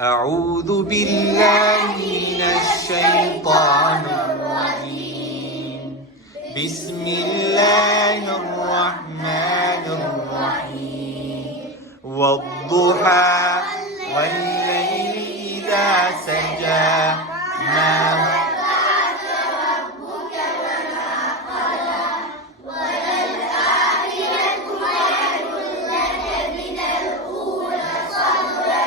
أعوذ بالله من الشيطان الرجيم. بسم الله الرحمن الرحيم. والضحى والليل إذا سجى ما ودعك ربك وما قلى وللآخرة خير لك من الأولى صدرا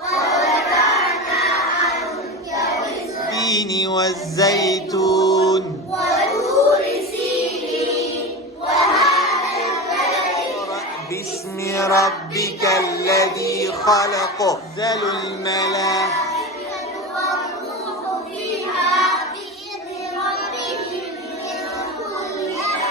ووضعنا عنك وزرا والزيتون وطور سينين وهذا البلد باسم ربك الذي خلق نزل الملائكة والروح فيها بإذن ربهم من كل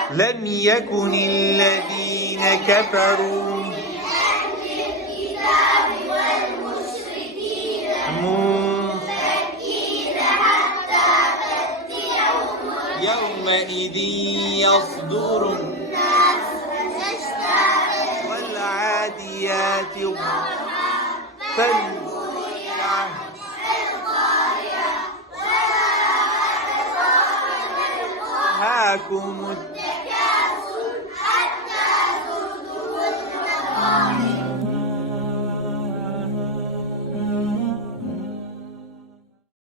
أمر لم يكن الذين كفروا من أهل الكتاب والمشركين منفكين حتى تأتيهم يومئذ يصدر الناس أشتاتا والعاديات ضبحا فالموريات قلقا وما أدراك ما القارعة ألهاكم التكاثر